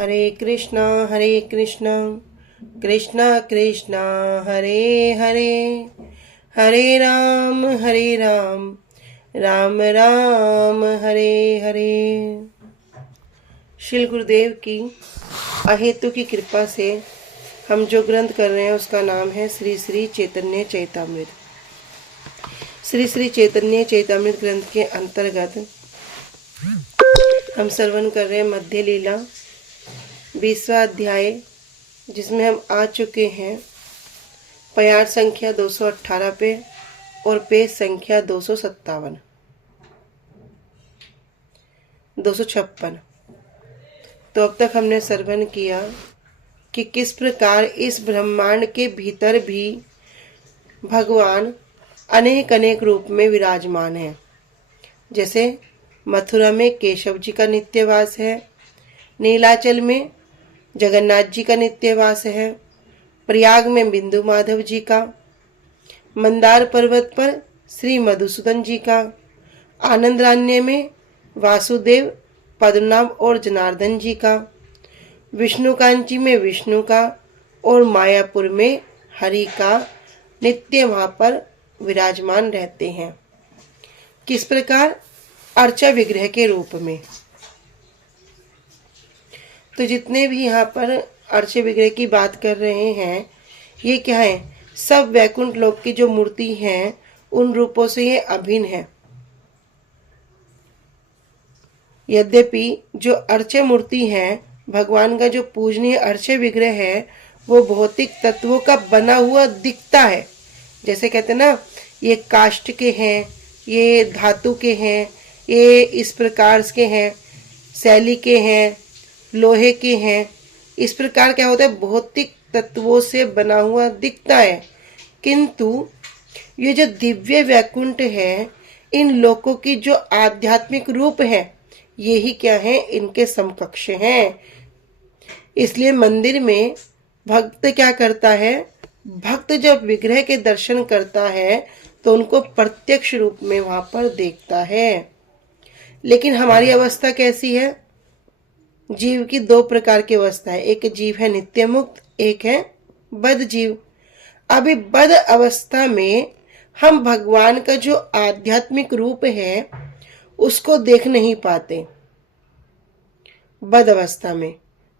हरे कृष्णा कृष्णा कृष्णा हरे हरे, हरे राम राम राम हरे हरे। श्री गुरुदेव की अहेतु की कृपा से हम जो ग्रंथ कर रहे हैं उसका नाम है श्री श्री चैतन्य चैतामृत। श्री श्री चैतन्य चैतामृत ग्रंथ के अंतर्गत हम श्रवण कर रहे हैं मध्य लीला 20वां अध्याय, जिसमें हम आ चुके हैं प्यार संख्या 218 पे और पेज संख्या 257 256। तो अब तक हमने श्रवण किया कि किस प्रकार इस ब्रह्मांड के भीतर भी भगवान अनेक अनेक रूप में विराजमान है। जैसे मथुरा में केशव जी का नित्यवास है, नीलाचल में जगन्नाथ जी का नित्यवास है, प्रयाग में बिंदु माधव जी का, मंदार पर्वत पर श्री मधुसूदन जी का, आनंदरान्य में वासुदेव पद्मनाभ और जनार्दन जी का, विष्णुकांची में विष्णु का और मायापुर में हरि का नित्य वहां पर विराजमान रहते हैं। किस प्रकार? अर्चा विग्रह के रूप में। तो जितने भी यहाँ पर अर्चा विग्रह की बात कर रहे हैं, ये क्या है? सब वैकुंठ लोक की जो मूर्ति हैं उन रूपों से ये अभिन्न है। यद्यपि जो अर्चा मूर्ति है, भगवान का जो पूजनीय अर्चा विग्रह है, वो भौतिक तत्वों का बना हुआ दिखता है। जैसे कहते हैं ना, ये काष्ठ के हैं, ये धातु के हैं, ये इस प्रकार के हैं, शैली के हैं, लोहे के हैं। इस प्रकार क्या होता है? भौतिक तत्वों से बना हुआ दिखता है। किंतु ये जो दिव्य वैकुंठ है, इन लोकों की जो आध्यात्मिक रूप है, ये ही क्या है? इनके समकक्ष हैं। इसलिए मंदिर में भक्त क्या करता है? भक्त जब विग्रह के दर्शन करता है तो उनको प्रत्यक्ष रूप में वहां पर देखता है। लेकिन हमारी अवस्था कैसी है? जीव की दो प्रकार की अवस्था है। एक जीव है नित्य मुक्त, एक है बद्ध जीव। अभी बद्ध अवस्था में हम भगवान का जो आध्यात्मिक रूप है उसको देख नहीं पाते बद्ध अवस्था में,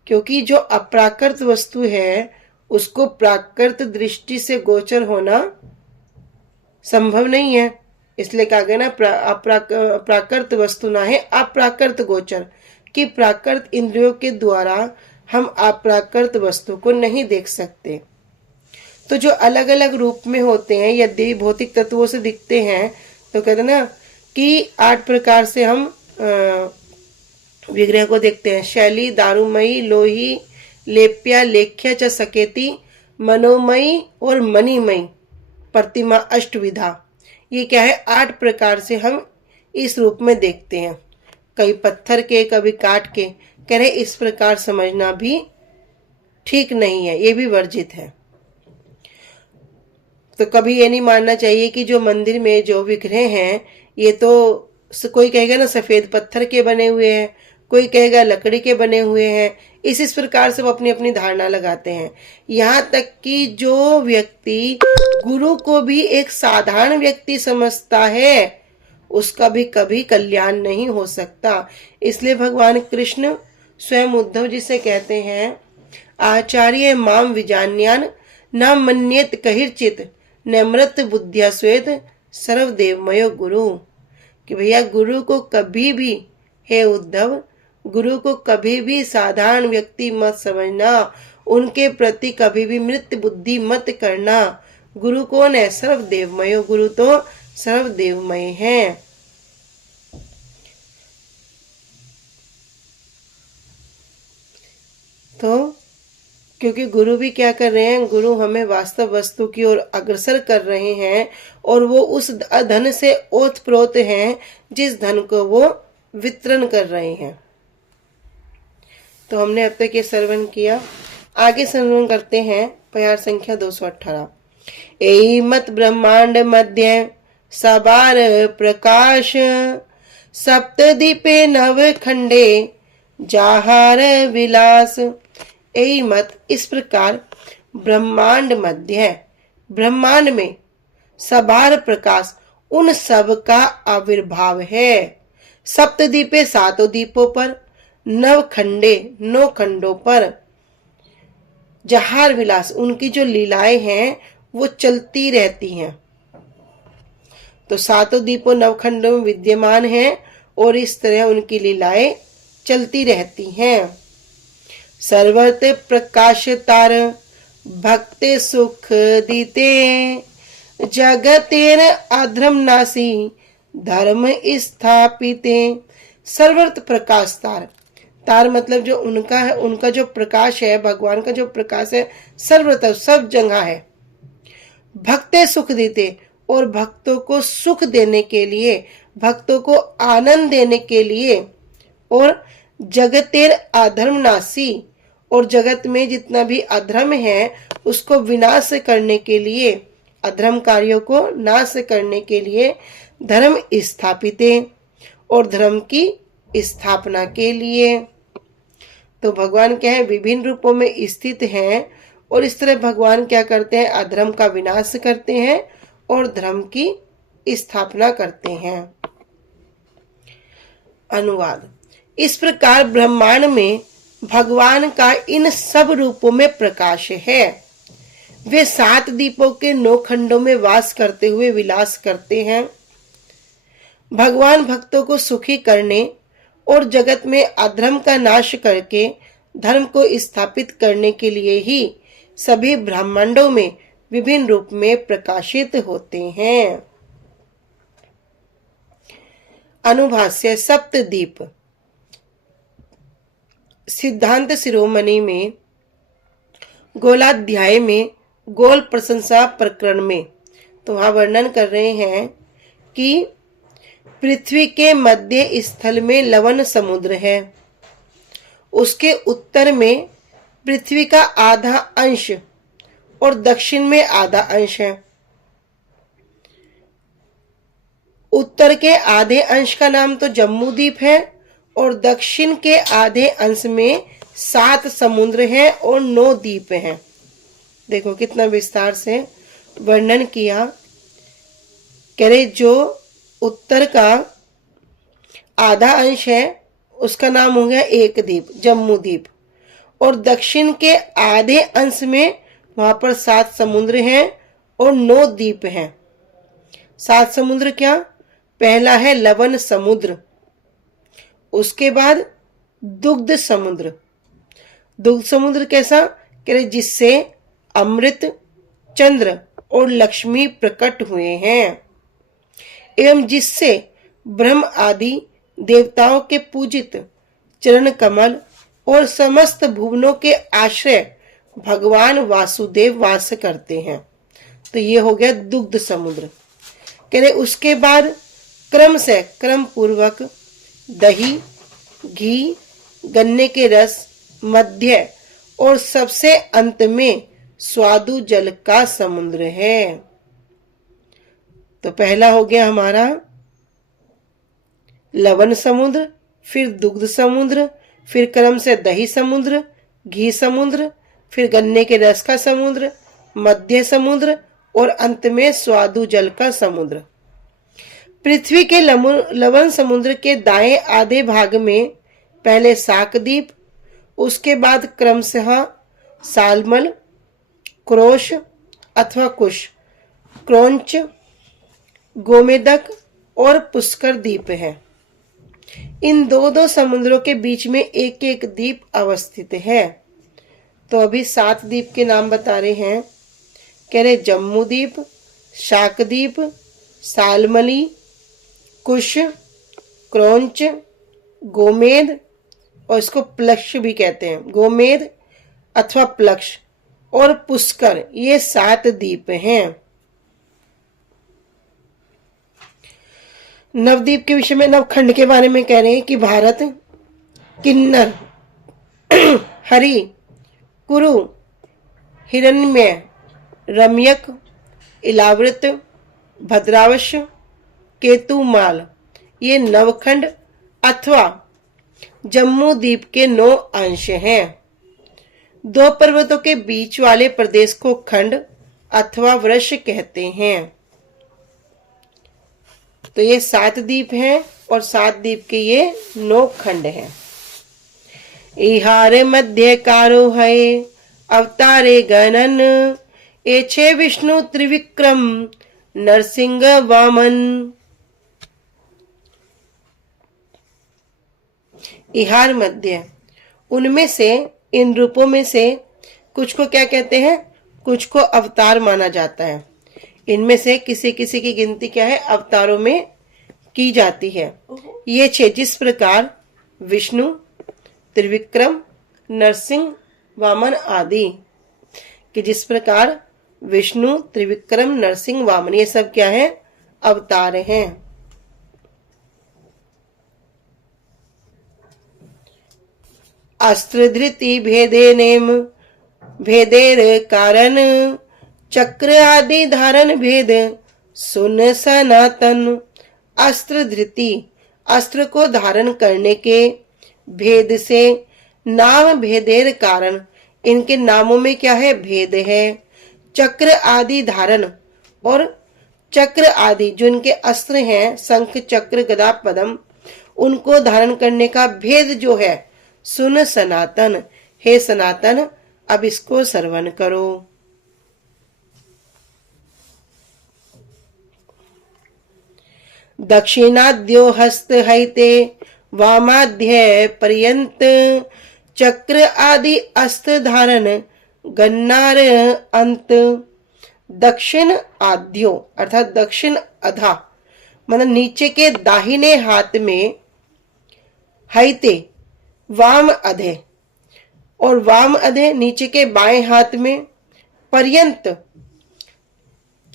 क्योंकि जो अप्राकृत वस्तु है उसको प्राकृत दृष्टि से गोचर होना संभव नहीं है। इसलिए कहा गया ना, प्राकृत वस्तु ना है अप्राकृत गोचर, कि प्राकृत इंद्रियों के द्वारा हम अप्राकृत वस्तु को नहीं देख सकते। तो जो अलग अलग रूप में होते हैं, यदि भौतिक तत्वों से दिखते हैं, तो कहते ना कि 8 प्रकार से हम विग्रह को देखते हैं। शैली, दारुमयी, लोही, लेप्या, लेख्या च सकेती, मनोमयी और मणिमयी, प्रतिमा अष्टविधा। ये क्या है? 8 प्रकार से हम इस रूप में देखते हैं। कभी पत्थर के, कभी काट के। कह रहे इस प्रकार समझना भी ठीक नहीं है, ये भी वर्जित है। तो कभी ये नहीं मानना चाहिए कि जो मंदिर में जो विग्रह हैं, ये तो कोई कहेगा ना सफेद पत्थर के बने हुए हैं, कोई कहेगा लकड़ी के बने हुए हैं। इस प्रकार से वो अपनी अपनी धारणा लगाते हैं। यहाँ तक कि जो व्यक्ति गुरु को भी एक साधारण व्यक्ति समझता है, उसका भी कभी कल्याण नहीं हो सकता। इसलिए भगवान कृष्ण स्वयं उद्धव जी से कहते हैं, आचार्य माम विजान्यान न मन्येत कहिर्चित नम्रत बुद्धिया श्वेत सर्वदेवमयो गुरु। कि भैया गुरु को कभी भी, हे उद्धव, गुरु को कभी भी साधारण व्यक्ति मत समझना, उनके प्रति कभी भी मृत बुद्धि मत करना। गुरु कौन है? सर्वदेवमय। गुरु तो सर्वदेवमय है। तो क्योंकि गुरु भी क्या कर रहे हैं? गुरु हमें वास्तव वस्तु की ओर अग्रसर कर रहे हैं, और वो उस धन से ओतप्रोत हैं जिस धन को वो वितरण कर रहे हैं। तो हमने अब तक ये श्रवण किया। आगे श्रवण करते हैं प्यार संख्या 218। एई मत ब्रह्मांड मध्य सबार प्रकाश, सप्तदीपे नव खंडे जाहार विलास। यही मत इस प्रकार ब्रह्मांड मध्य है। ब्रह्मांड में सबार प्रकाश उन सब का आविर्भाव है। सप्तद्वीपे सातों द्वीपों पर, नव खंडे नौ खंडों पर जहार विलास उनकी जो लीलाएं हैं वो चलती रहती हैं। तो सातों द्वीपों नवखंडों में विद्यमान हैं और इस तरह उनकी लीलाएं चलती रहती हैं। सर्वत्र प्रकाश तार भक्ते सुख दीते, जगतेर अधर्म नासी धर्म स्थापिते। सर्वत्र प्रकाश तार, तार मतलब जो उनका है, उनका जो प्रकाश है, भगवान का जो प्रकाश है सर्वत्र सब जगह है। भक्ते सुख देते, और भक्तों को सुख देने के लिए, भक्तों को आनंद देने के लिए, और जगतेर अधर्म नासी, और जगत में जितना भी अधर्म है उसको विनाश करने के लिए, अधर्म कार्यों को नाश करने के लिए, धर्म स्थापित, और धर्म की स्थापना के लिए। तो भगवान क्या है, विभिन्न रूपों में स्थित हैं और इस तरह भगवान क्या करते हैं, अधर्म का विनाश करते हैं और धर्म की स्थापना करते हैं। अनुवाद। इस प्रकार ब्रह्मांड में भगवान का इन सब रूपों में प्रकाश है। वे सात द्वीपों के नौ खंडों में वास करते हुए विलास करते हैं। भगवान भक्तों को सुखी करने और जगत में अधर्म का नाश करके धर्म को स्थापित करने के लिए ही सभी ब्रह्मांडों में विभिन्न रूप में प्रकाशित होते हैं। अनुभाष्य। सप्तद्वीप सिद्धांत शिरोमणि में गोलाध्याय में गोल प्रशंसा प्रकरण में तो वहां वर्णन कर रहे हैं कि पृथ्वी के मध्य स्थल में लवण समुद्र है। उसके उत्तर में पृथ्वी का आधा अंश और दक्षिण में आधा अंश है। उत्तर के आधे अंश का नाम तो जम्मू द्वीप है और दक्षिण के आधे अंश में 7 समुद्र हैं और 9 द्वीप हैं। देखो कितना विस्तार से वर्णन किया। कह रहे जो उत्तर का आधा अंश है उसका नाम हो गया एक द्वीप, जम्मू द्वीप, और दक्षिण के आधे अंश में वहां पर 7 समुद्र हैं और 9 द्वीप हैं। 7 समुद्र क्या? पहला है लवण समुद्र, उसके बाद दुग्ध समुद्र। दुग्ध समुद्र कैसा? कह रहे जिससे अमृत, चंद्र और लक्ष्मी प्रकट हुए हैं एवं जिससे ब्रह्म आदि देवताओं के पूजित चरण कमल और समस्त भुवनों के आश्रय भगवान वासुदेव वास करते हैं। तो ये हो गया दुग्ध समुद्र। कह रहे उसके बाद क्रम से क्रम पूर्वक दही, घी, गन्ने के रस, मध्य और सबसे अंत में स्वादु जल का समुद्र है। तो पहला हो गया हमारा लवण समुद्र, फिर दुग्ध समुद्र, फिर क्रम से दही समुद्र, घी समुद्र, फिर गन्ने के रस का समुद्र, मध्य समुद्र और अंत में स्वादु जल का समुद्र। पृथ्वी के लवण समुद्र के दाएं आधे भाग में पहले शाकद्वीप, उसके बाद क्रमशः सालमल, क्रोश अथवा कुश, क्रौंच, गोमेदक और पुष्कर द्वीप है। इन दो समुद्रों के बीच में एक एक द्वीप अवस्थित है। तो अभी 7 द्वीप के नाम बता रहे हैं। कह रहे जम्मू द्वीप, शाकद्वीप, सालमली, कुश, क्रौंच, गोमेद और इसको प्लक्ष भी कहते हैं, गोमेद अथवा प्लक्ष और पुष्कर, ये 7 द्वीप हैं। नवद्वीप के विषय में, नवखंड के बारे में कह रहे हैं कि भारत, किन्नर, हरि, कुरु, हिरण्मय, रम्यक, इलावृत, भद्रावश, केतुमाल, ये नवखंड अथवा जम्मू द्वीप के 9 अंश हैं। 2 पर्वतों के बीच वाले प्रदेश को खंड अथवा वृष कहते हैं। तो ये 7 द्वीप हैं और 7 द्वीप के ये 9 खंड हैं। इहार मध्य कारो है अवतारे गणन, एछे विष्णु त्रिविक्रम नरसिंह वामन। इहार मध्य, उनमें से, इन रूपों में से कुछ को क्या कहते हैं? कुछ को अवतार माना जाता है। इनमें से किसी किसी की गिनती क्या है? अवतारों में की जाती है। ये 6 जिस प्रकार विष्णु, त्रिविक्रम, नरसिंह, वामन आदि, कि जिस प्रकार विष्णु, त्रिविक्रम, नरसिंह, वामन, ये सब क्या है? अवतार हैं। अस्त्र धृति भेदे नेम भेदेर कारण, चक्र आदि धारण भेद सुन सनातन। अस्त्र धृति, अस्त्र को धारण करने के भेद से, नाम भेदेर कारण, इनके नामों में क्या है? भेद है। चक्र आदि धारण, और चक्र आदि जो इनके अस्त्र हैं, शंख, चक्र, गदा, पद्म, उनको धारण करने का भेद जो है, सुन सनातन, हे सनातन अब इसको श्रवण करो। दक्षिणाद्यो हस्त हैते वामाध्य पर्यंत, चक्र आदि अस्त्र धारण गन्नार अंत। दक्षिण आद्यो अर्थात दक्षिण अधा, मतलब नीचे के दाहिने हाथ में, हैते वाम अधे, और वाम अधे नीचे के बाएं हाथ में, पर्यंत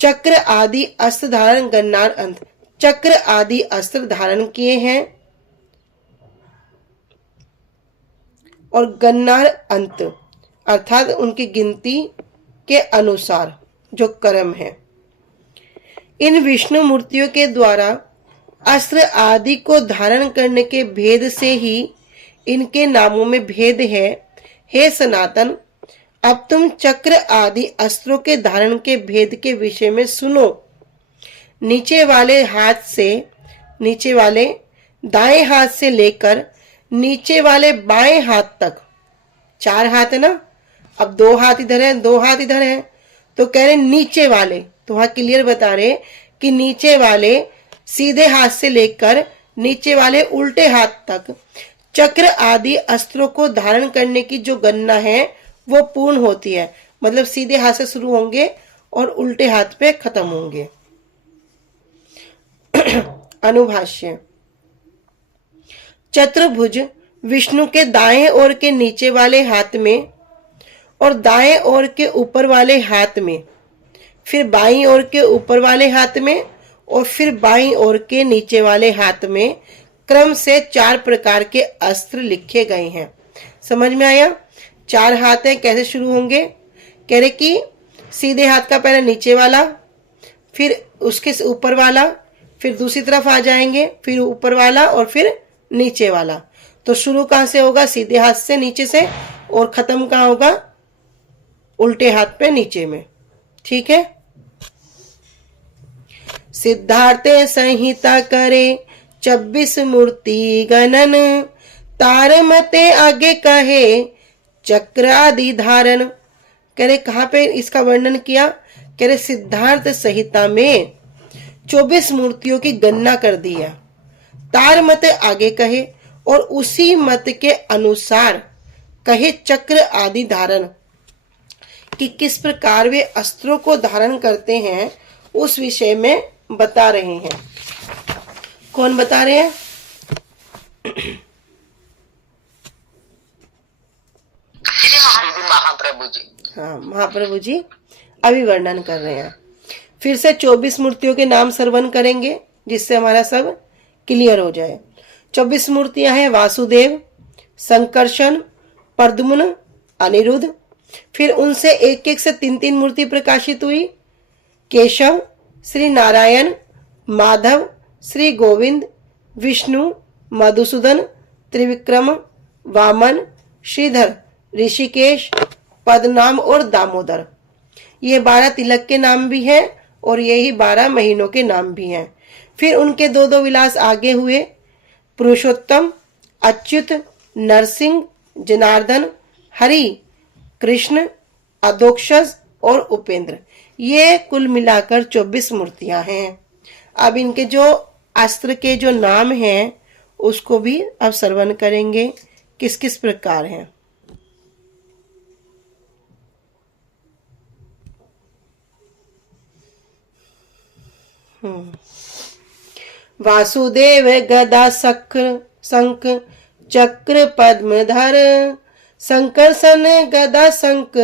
चक्र आदि अस्त्र धारण गन्नार अंत, चक्र आदि अस्त्र धारण किए हैं, और गन्नार अंत अर्थात उनकी गिनती के अनुसार जो क्रम है। इन विष्णु मूर्तियों के द्वारा अस्त्र आदि को धारण करने के भेद से ही इनके नामों में भेद है। हे सनातन, अब तुम चक्र आदि अस्त्रों के धारण के भेद के विषय में सुनो। नीचे वाले हाथ से, नीचे वाले दाएं हाथ से लेकर नीचे वाले बाएं हाथ तक, 4 हाथ है ना, अब 2 हाथ इधर है, 2 हाथ इधर है, तो कह रहे नीचे वाले, तो वहां क्लियर बता रहे कि नीचे वाले सीधे हाथ से लेकर नीचे वाले उल्टे हाथ तक चक्र आदि अस्त्रों को धारण करने की जो गणना है वो पूर्ण होती है। मतलब सीधे हाथ से शुरू होंगे और उल्टे हाथ पे खत्म होंगे। अनुभाष्य। चतुर्भुज विष्णु के दाएं ओर के नीचे वाले हाथ में और दाएं ओर के ऊपर वाले हाथ में, फिर बाईं ओर के ऊपर वाले हाथ में और फिर बाईं ओर के नीचे वाले हाथ में क्रम से 4 प्रकार के अस्त्र लिखे गए हैं। समझ में आया? 4 हाथ हैं, कैसे शुरू होंगे? कह रहे कि सीधे हाथ का पहले नीचे वाला, फिर उसके ऊपर वाला, फिर दूसरी तरफ आ जाएंगे, फिर ऊपर वाला और फिर नीचे वाला। तो शुरू कहां से होगा? सीधे हाथ से नीचे से, और खत्म कहां होगा? उल्टे हाथ पे नीचे में। ठीक है। सिद्धार्थ संहिता करे 26 मूर्ति गणन, तार मते आगे कहे चक्र आदि धारण। कह रहे कहां पे इसका वर्णन किया? कह रहे सिद्धार्थ संहिता में 24 मूर्तियों की गणना कर दिया। तार मत आगे कहे और उसी मत के अनुसार कहे चक्र आदि धारण, कि किस प्रकार वे अस्त्रों को धारण करते हैं उस विषय में बता रहे हैं। कौन बता रहे हैं? महाप्रभु जी। हाँ, महाप्रभु जी अभी वर्णन कर रहे हैं। फिर से 24 मूर्तियों के नाम श्रवण करेंगे जिससे हमारा सब क्लियर हो जाए। 24 मूर्तियां हैं वासुदेव, संकर्षण, प्रद्युम्न, अनिरुद्ध। फिर उनसे एक एक से 3-3 मूर्ति प्रकाशित हुई। केशव, श्री नारायण, माधव, श्री गोविंद, विष्णु, मधुसूदन, त्रिविक्रम, वामन, श्रीधर, ऋषिकेश, पद्मनाभ और दामोदर। ये 12 तिलक के नाम भी हैं और यही 12 महीनों के नाम भी हैं। फिर उनके दो दो विलास आगे हुए, पुरुषोत्तम, अच्युत, नरसिंह, जनार्दन, हरि, कृष्ण, अधोक्षज और उपेंद्र। ये कुल मिलाकर 24 मूर्तियां हैं। अब इनके जो अस्त्र के जो नाम हैं उसको भी अब श्रवण करेंगे, किस किस प्रकार हैं। वासुदेव गदा शंख चक्र पद्मधर, संकर्षण गदा शंख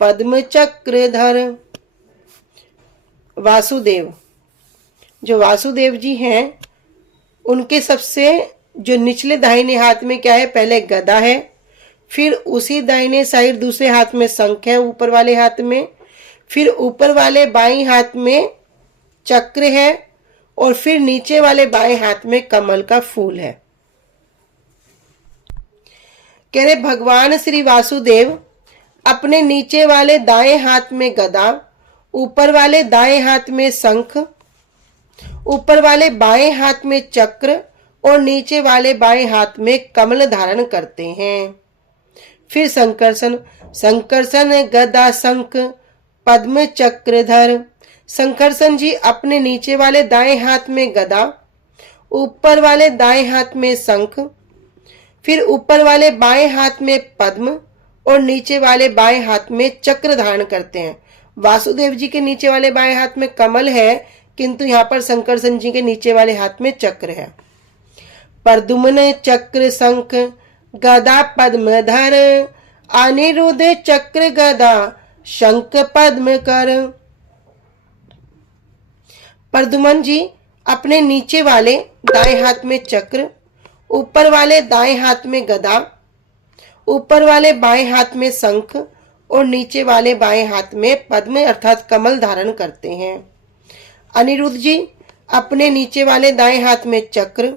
पद्म चक्रधर। वासुदेव, जो वासुदेव जी हैं उनके सबसे जो निचले दाहिने हाथ में क्या है, पहले गदा है, फिर उसी दाहिने साइड दूसरे हाथ में शंख है ऊपर वाले हाथ में, फिर ऊपर वाले बाएं हाथ में चक्र है और फिर नीचे वाले बाएं हाथ में कमल का फूल है। कह रहे भगवान श्री वासुदेव अपने नीचे वाले दाएं हाथ में गदा, ऊपर वाले दाएं हाथ में शंख, ऊपर वाले बाएं हाथ में चक्र और नीचे वाले बाएं हाथ में कमल धारण करते हैं। फिर संकर्षण गदा शंख पद्म चक्रधर। संकर्षण जी अपने नीचे वाले दाएं हाथ में गदा, ऊपर वाले दाएं हाथ में शंख, फिर ऊपर वाले बाएं हाथ में पद्म और नीचे वाले बाएं हाथ में चक्र धारण करते हैं। वासुदेव जी के नीचे वाले बाएं हाथ में कमल है, किंतु यहाँ पर संकर्षण जी के नीचे वाले हाथ में चक्र है। प्रद्युम्न चक्र शंख गदा पद्मधर, अनिरुद्ध चक्र गदा शंख पद्म कर। प्रद्युम्न जी अपने नीचे वाले दाएं हाथ में चक्र, ऊपर वाले दाएं हाथ में गदा, ऊपर वाले बाएं हाथ में शंख और नीचे वाले बाएं हाथ में पद्म अर्थात कमल धारण करते हैं। अनिरुद्ध जी अपने नीचे वाले दाएं हाथ में चक्र,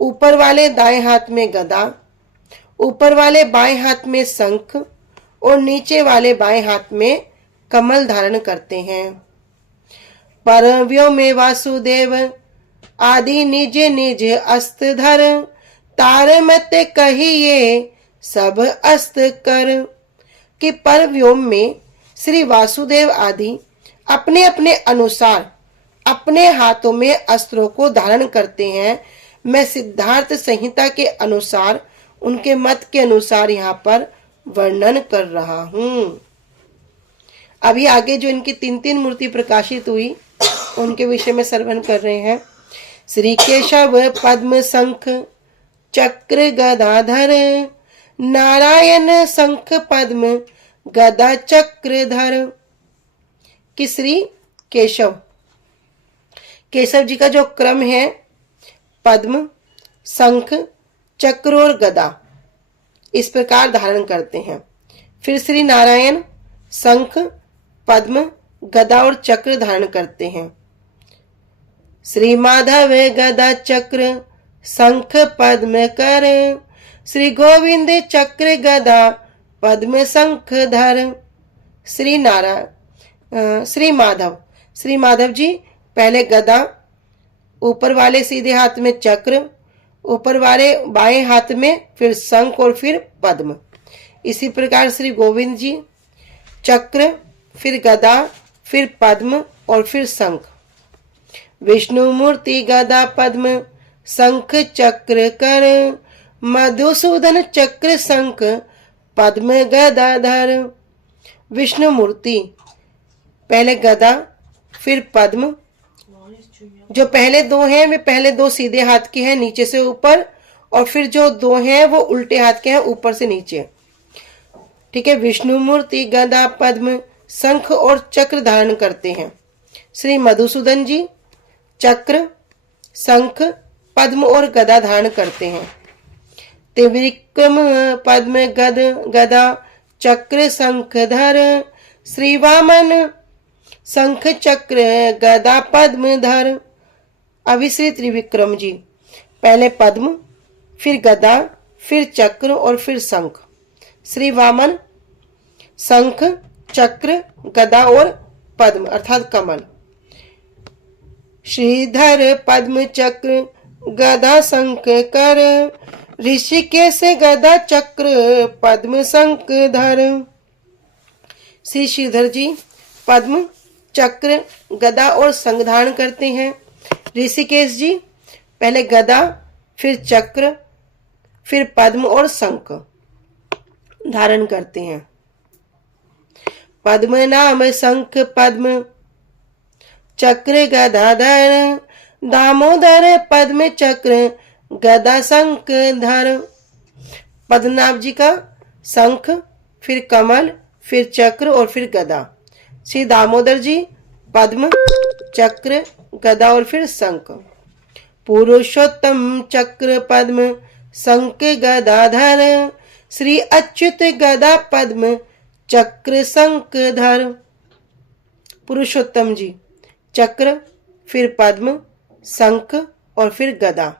ऊपर वाले दाएं हाथ में गदा, ऊपर वाले बाएं हाथ में शंख और नीचे वाले बाएं हाथ में कमल धारण करते हैं। परव्यों में वासुदेव आदि निज निज अस्त्र धर, तार मत कहिए सब अस्त्र कर। कि परव्योम में श्री वासुदेव आदि अपने अपने अनुसार अपने हाथों में अस्त्रों को धारण करते हैं। मैं सिद्धार्थ संहिता के अनुसार उनके मत के अनुसार यहाँ पर वर्णन कर रहा हूँ। अभी आगे जो इनकी 3 मूर्ति प्रकाशित हुई उनके विषय में श्रवण कर रहे हैं। श्री केशव पद्म शंख चक्र गदाधर, नारायण शंख पद्म गदा चक्रधर। कि श्री केशव, केशव जी का जो क्रम है पद्म, शंख, चक्र और गदा इस प्रकार धारण करते हैं। फिर श्री नारायण शंख, पद्म, गदा और चक्र धारण करते हैं। श्री माधव गदा चक्र शंख पद्म कर, श्री गोविंद चक्र गदा पद्म शंख धर। श्री माधव जी पहले गदा, ऊपर वाले सीधे हाथ में चक्र, ऊपर वाले बाएं हाथ में फिर शंख और फिर पद्म। इसी प्रकार श्री गोविंद जी चक्र, फिर गदा, फिर पद्म और फिर शंख। विष्णु मूर्ति गदा पद्म शंख चक्र कर, मधुसूदन चक्र शंख पद्म गदाधर। विष्णु मूर्ति पहले गदा फिर पद्म, जो पहले 2 हैं वे पहले 2 सीधे हाथ के हैं नीचे से ऊपर, और फिर जो 2 हैं वो उल्टे हाथ के हैं ऊपर से नीचे। ठीक है, विष्णु मूर्ति गदा पद्म शंख और चक्र धारण करते हैं। श्री मधुसूदन जी चक्र, शंख, पद्म और गदा धारण करते हैं। त्रिविक्रम पद्म गदा चक्र शंख धर, श्री वामन शंख चक्र गदा पद्म धर। अभी श्री त्रिविक्रम जी पहले पद्म, फिर गदा, फिर चक्र और फिर शंख। श्री वामन शंख, चक्र, गदा और पद्म अर्थात कमल। श्रीधर पद्म चक्र गदा शंख कर, ऋषिकेश गदा चक्र पद्म शंख धर। श्री श्रीधर जी पद्म, चक्र, गदा और शंख धारण करते हैं। ऋषिकेश जी पहले गदा, फिर चक्र, फिर पद्म और शंख धारण करते हैं। पद्म नाम शंख पद्म चक्र गदाधर, दामोदर पद्म चक्र गदा शंख धर। पद्मनाभ जी का शंख, फिर कमल, फिर चक्र और फिर गदा। श्री दामोदर जी पद्म, चक्र, गदा और फिर शंख। पुरुषोत्तम चक्र पद्म शंख गदाधर, श्री अच्युत गदा पद्म चक्र शंख धर। पुरुषोत्तम जी चक्र, फिर पद्म, शंख और फिर गदा।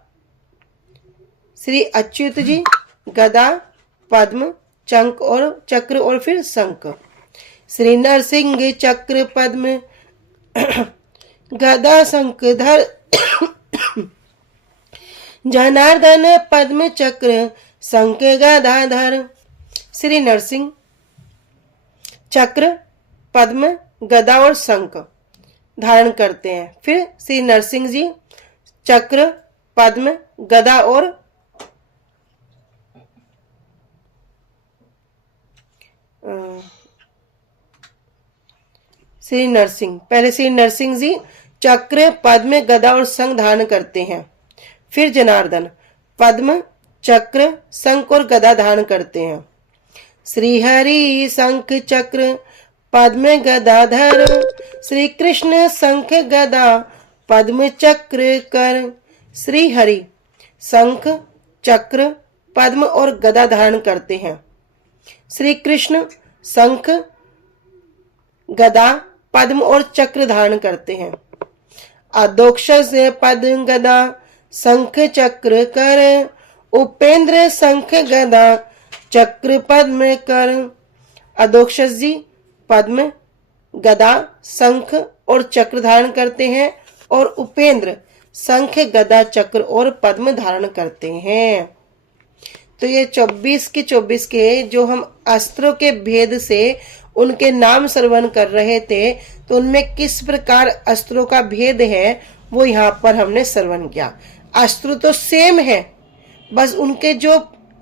श्री अच्युत जी गदा, पद्म, चक्र और फिर शंख। श्री नरसिंह चक्र पद्म गदा शंख धर, जनार्दन पद्म चक्र शंख गदा धर। श्री नरसिंह चक्र, पद्म, गदा और शंख धारण करते हैं। फिर श्री नरसिंह जी चक्र, पद्म, गदा और श्री नरसिंह, पहले श्री नरसिंह जी चक्र, पद्म, गदा और शंख धारण करते हैं। फिर जनार्दन पद्म, चक्र, शंख और गदा धारण करते हैं। श्री हरि शंख चक्र पद्म गदाधर, श्री कृष्ण शंख गदा पद्म चक्र कर। श्री हरि शंख, चक्र, पद्म और गदा धारण करते हैं। श्री कृष्ण शंख, गदा, पद्म और चक्र धारण करते हैं। अधोक्षज पद्म गदा शंख चक्र कर, उपेंद्र शंख गदा चक्र पद्म कर। अधोक्षज जी पद्म, गदा, शंख और चक्र धारण करते हैं और उपेंद्र शंख, गदा, चक्र और पद्म धारण करते हैं। तो ये 24 के 24 के जो हम अस्त्रों के भेद से उनके नाम श्रवण कर रहे थे, तो उनमें किस प्रकार अस्त्रों का भेद है वो यहाँ पर हमने श्रवण किया। अस्त्र तो सेम है, बस उनके जो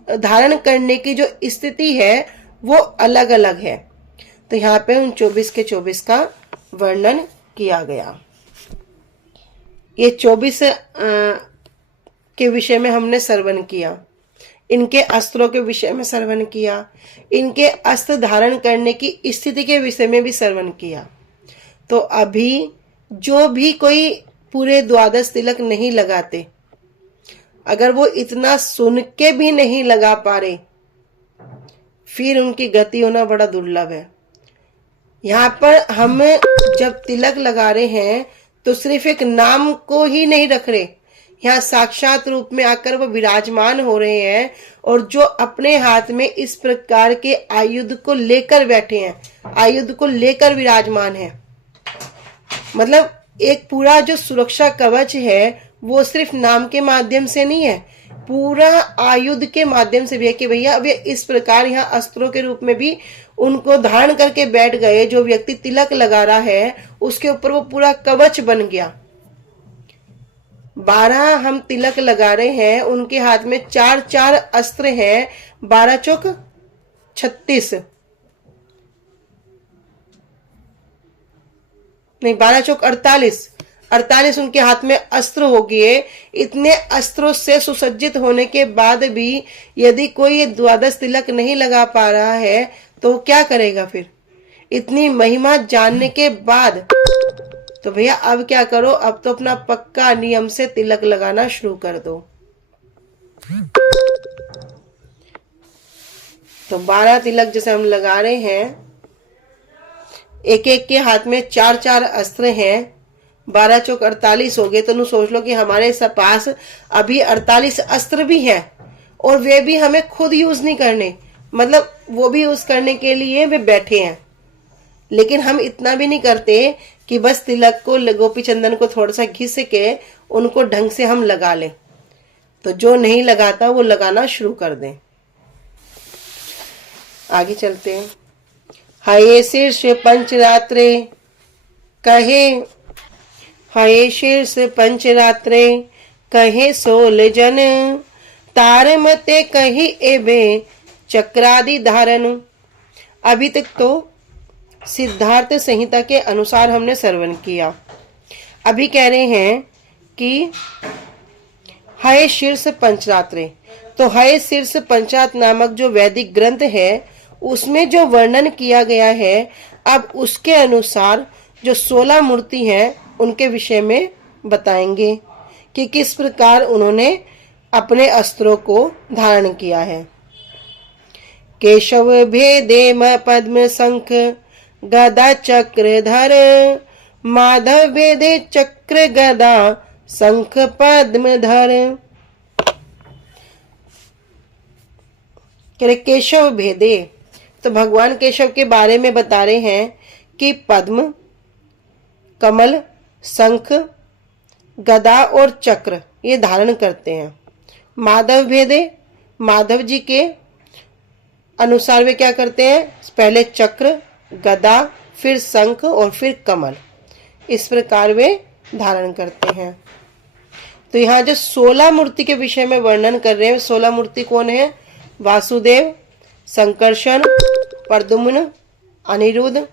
धारण करने की जो स्थिति है वो अलग अलग है। तो यहाँ पे उन 24 के 24 का वर्णन किया गया। ये 24 के विषय में हमने श्रवण किया, इनके अस्त्रों के विषय में श्रवण किया, इनके अस्त्र धारण करने की स्थिति के विषय में भी श्रवण किया। तो अभी जो भी कोई पूरे द्वादश तिलक नहीं लगाते, अगर वो इतना सुन के भी नहीं लगा पा रहे, फिर उनकी गति होना बड़ा दुर्लभ है। यहाँ पर हम जब तिलक लगा रहे हैं तो सिर्फ एक नाम को ही नहीं रख रहे, यहाँ साक्षात रूप में आकर वो विराजमान हो रहे हैं और जो अपने हाथ में इस प्रकार के आयुध को लेकर बैठे हैं, आयुध को लेकर विराजमान है। मतलब एक पूरा जो सुरक्षा कवच है वो सिर्फ नाम के माध्यम से नहीं है, पूरा आयुध के माध्यम से भी है कि भैया अब ये इस प्रकार यहाँ अस्त्रों के रूप में भी उनको धारण करके बैठ गए। जो व्यक्ति तिलक लगा रहा है उसके ऊपर वो पूरा कवच बन गया। 12 हम तिलक लगा रहे हैं, उनके हाथ में 4 अस्त्र हैं, 12 चौक 36 नहीं 12 चौक 48 उनके हाथ में अस्त्र हो गए। इतने अस्त्रों से सुसज्जित होने के बाद भी यदि कोई द्वादश तिलक नहीं लगा पा रहा है तो क्या करेगा फिर? इतनी महिमा जानने के बाद तो भैया अब क्या करो, अब तो अपना पक्का नियम से तिलक लगाना शुरू कर दो। तो 12 तिलक जैसे हम लगा रहे हैं, एक एक के हाथ में 4 अस्त्र हैं, 12 चौक 48 हो गए। तो सोच लो कि हमारे पास अभी 48 अस्त्र भी हैं। और वे भी हमें खुद यूज नहीं करने, मतलब वो भी यूज करने के लिए वे बैठे हैं, लेकिन हम इतना भी नहीं करते कि बस तिलक को, गोपी चंदन को थोड़ा सा घिस के उनको ढंग से हम लगा लें। तो जो नहीं लगाता वो लगाना शुरू कर दें। आगे चलते हैं। हये शीर्ष पंचरात्रे कहे, हये शीर्ष पंचरात्रे कहे सोल जन, तार मते कही एबे चक्रादि धारण। अभी तक तो सिद्धार्थ संहिता के अनुसार हमने श्रवण किया। अभी कह रहे हैं कि हय शीर्ष पंचरात्रे, तो हय शीर्ष पंचात नामक जो वैदिक ग्रंथ है उसमें जो वर्णन किया गया है, अब उसके अनुसार जो 16 मूर्ति हैं उनके विषय में बताएंगे कि किस प्रकार उन्होंने अपने अस्त्रों को धारण किया है। केशव भेदे म पद्म शंख गदा चक्रधर, माधव भेदे चक्र गदा शंख पद्म धर। केशव भेदे, तो भगवान केशव के बारे में बता रहे हैं कि पद्म, कमल, शंख, गदा और चक्र ये धारण करते हैं। माधव भेदे, माधव जी के अनुसार वे क्या करते हैं, पहले चक्र, गदा, फिर शंख और फिर कमल, इस प्रकार वे धारण करते हैं। तो यहाँ जो 16 मूर्ति के विषय में वर्णन कर रहे हैं, 16 मूर्ति कौन है? वासुदेव, संकर्षण, प्रद्युम्न, अनिरुद्ध,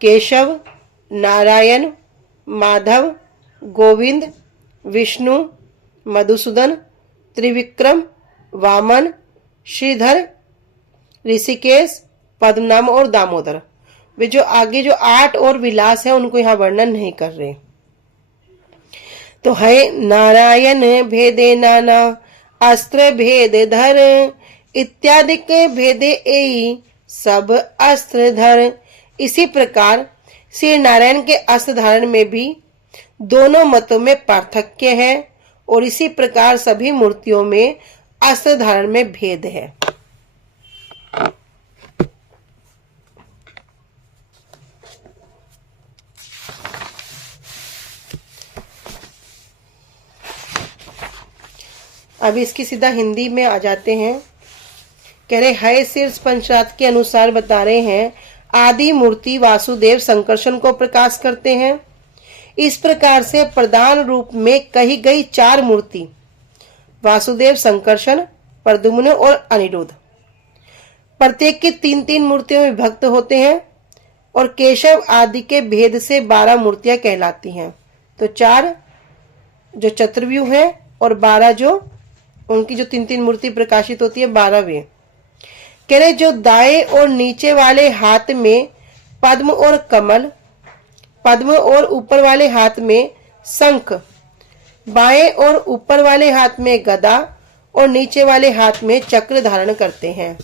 केशव, नारायण, माधव, गोविंद, विष्णु, मधुसूदन, त्रिविक्रम, वामन, श्रीधर, ऋषिकेश, पद्मनाभ और दामोदर। वे जो आगे जो 8 और विलास है उनको यहाँ वर्णन नहीं कर रहे। तो है नारायण भेदे नाना अस्त्र भेद धर, इत्यादि के भेदे एई सब अस्त्र धर। इसी प्रकार श्री नारायण के अस्त्र धारण में भी दोनों मतों में पार्थक्य है और इसी प्रकार सभी मूर्तियों में अस्त्र धारण में भेद है। अब इसकी सीधा हिंदी में आ जाते हैं। कह रहे हय शीर्ष पंचात के अनुसार बता रहे हैं, आदि मूर्ति वासुदेव संकर्षण को प्रकाश करते हैं। इस प्रकार से प्रधान रूप में कही गई 4 मूर्ति वासुदेव, संकर्षण, प्रद्युम्न और अनिरुद्ध प्रत्येक की 3-3 मूर्तियों में विभक्त होते हैं और केशव आदि के भेद से 12 मूर्तियां कहलाती हैं। तो 4 जो चतुर्व्यूह है और 12 जो उनकी जो 3-3 मूर्ति प्रकाशित होती है, 12 वे। कह रहे जो दाएं और नीचे वाले हाथ में पद्म और कमल, पद्म और ऊपर वाले हाथ में शंख, बाएं और ऊपर वाले हाथ में गदा और नीचे वाले हाथ में चक्र धारण करते हैं।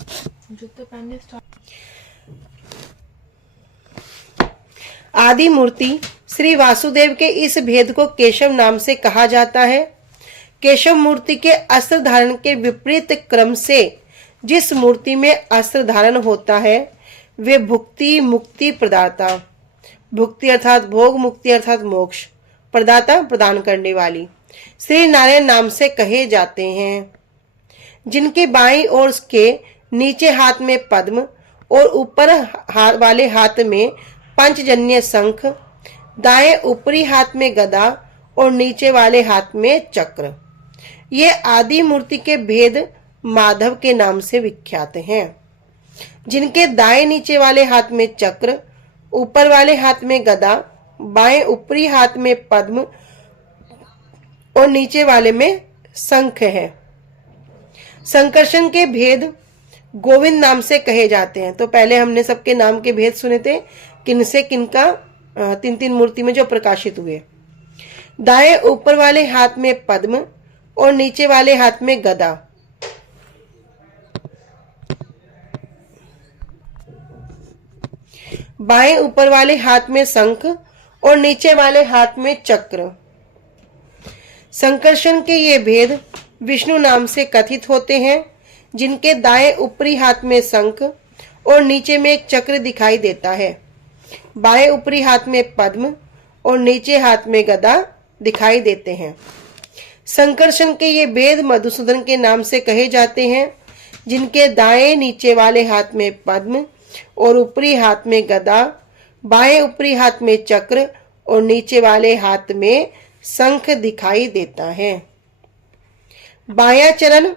आदि मूर्ति श्री वासुदेव के इस भेद को केशव नाम से कहा जाता है। केशव मूर्ति के अस्त्र धारण के विपरीत क्रम से जिस मूर्ति में अस्त्र धारण होता है वे भुक्ति मुक्ति प्रदाता, भुक्ति अर्थात भोग, मुक्ति अर्थात मोक्ष, प्रदाता प्रदान करने वाली श्री नारायण नाम से कहे जाते हैं। जिनके बाईं ओर के नीचे हाथ में पद्म और ऊपर वाले हाथ में पंचजन्य शंख, दाएं ऊपरी हाथ में गदा और नीचे वाले हाथ में चक्र, ये आदि मूर्ति के भेद माधव के नाम से विख्यात हैं। जिनके दाएं नीचे वाले हाथ में चक्र, ऊपर वाले हाथ में गदा, बाएं ऊपरी हाथ में पद्म और नीचे वाले में शंख है। संकर्षण के भेद गोविंद नाम से कहे जाते हैं। तो पहले हमने सबके नाम के भेद सुने थे, किनसे किनका 3-3 मूर्ति में जो प्रकाशित हुए। दाएं ऊपर वाले हाथ में पद्म और नीचे वाले हाथ में गदा, बाएं ऊपर वाले हाथ में शंख और नीचे वाले हाथ में चक्र। संकर्षण के ये भेद विष्णु नाम से कथित होते हैं जिनके दाएं ऊपरी हाथ में शंख और नीचे में एक चक्र दिखाई देता है। बाएं ऊपरी हाथ में पद्म और नीचे हाथ में गदा दिखाई देते हैं। संकर्षण के ये वेद मधुसूदन के नाम से कहे जाते हैं, जिनके दाएं नीचे वाले हाथ में पद्म और ऊपरी हाथ में गदा, बाएं ऊपरी हाथ में चक्र और नीचे वाले हाथ में शंख दिखाई देता है। बायां चरण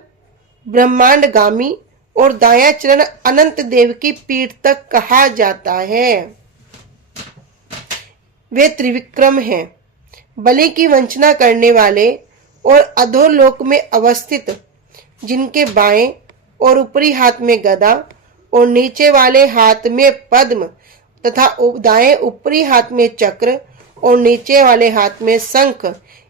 ब्रह्मांडगामी और दायां चरण अनंत देव की पीठ तक कहा जाता है। वे त्रिविक्रम हैं, बलि की वंचना करने वाले और अधोलोक में अवस्थित, जिनके बाएं और ऊपरी हाथ में गदा और नीचे वाले हाथ में पद्म तथा दाएं ऊपरी हाथ में चक्र और नीचे वाले हाथ में शंख।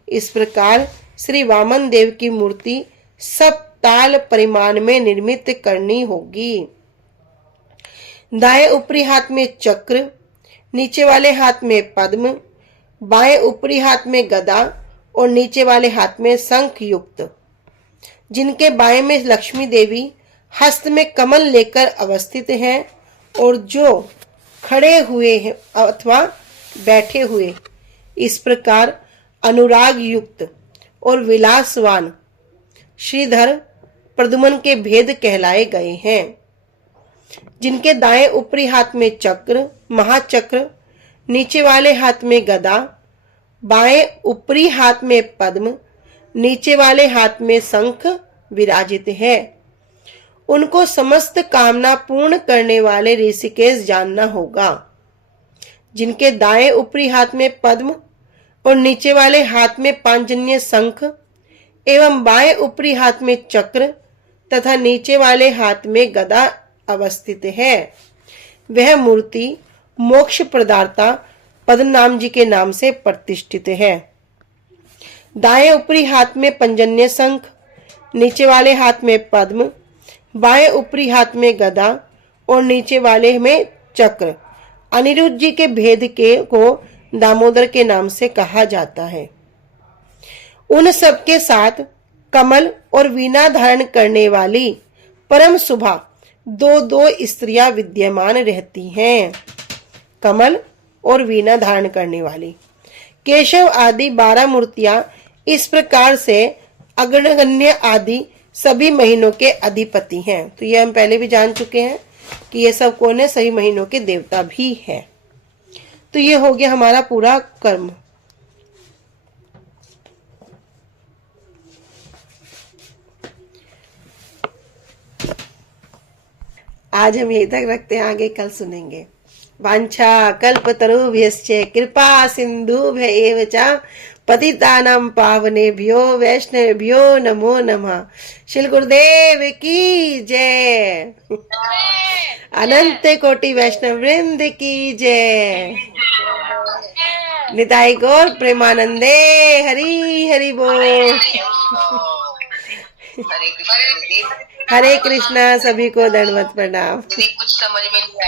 इस प्रकार श्री वामन देव की मूर्ति सब ताल परिमाण में निर्मित करनी होगी। दाएं ऊपरी हाथ में चक्र, नीचे वाले हाथ में पद्म, बाएं ऊपरी हाथ में गदा और नीचे वाले हाथ में शंख युक्त, जिनके बाएं में लक्ष्मी देवी हस्त में कमल लेकर अवस्थित हैं और जो खड़े हुए हैं अथवा बैठे हुए, इस प्रकार अनुराग युक्त और विलासवान श्रीधर प्रद्युम्न के भेद कहलाए गए हैं। जिनके दाएं ऊपरी हाथ में चक्र महाचक्र, नीचे वाले हाथ में गदा, बाएं ऊपरी हाथ में पद्म, नीचे वाले हाथ में शंख विराजित है। उनको समस्त कामना पूर्ण करने वाले ऋषिकेश जानना होगा। जिनके दाएं ऊपरी हाथ में पद्म और नीचे वाले हाथ में पांचजन्य शंख एवं बाएं ऊपरी हाथ में चक्र तथा नीचे वाले हाथ में गदा अवस्थित है, वह मूर्ति मोक्ष प्रदाता पद्मनाभ जी के नाम से प्रतिष्ठित है। दाएं ऊपरी हाथ में पंजन्य शंख, नीचे वाले हाथ में पद्म, बाएं ऊपरी हाथ में गदा और नीचे वाले में चक्र अनिरुद्ध जी के भेद के को दामोदर के नाम से कहा जाता है। उन सब के साथ कमल और वीणा धारण करने वाली परम शुभा दो दो स्त्रियां विद्यमान रहती हैं। कमल और वीणा धारण करने वाली केशव आदि 12 मूर्तियां इस प्रकार से अग्रगण्य आदि सभी महीनों के अधिपति हैं। तो ये हम पहले भी जान चुके हैं कि ये सब कौन है, सभी महीनों के देवता भी है। तो ये हो गया हमारा पूरा कर्म। आज हम यहीं तक रखते हैं, आगे कल सुनेंगे। वांछा कल्पतरुभ्यश्च कृपा सिन्धुभ्य च पतितानां पावनेभ्यो वैष्णवेभ्यो नमो नमः। श्री गुरुदेव की जय। अनंत कोटि वैष्णव वृंद की जय। निताई गौर प्रेमानंदे। हरि हरि बोल। हरे कृष्णा। सभी को दंडवत प्रणाम। कुछ समझ में नहीं आया।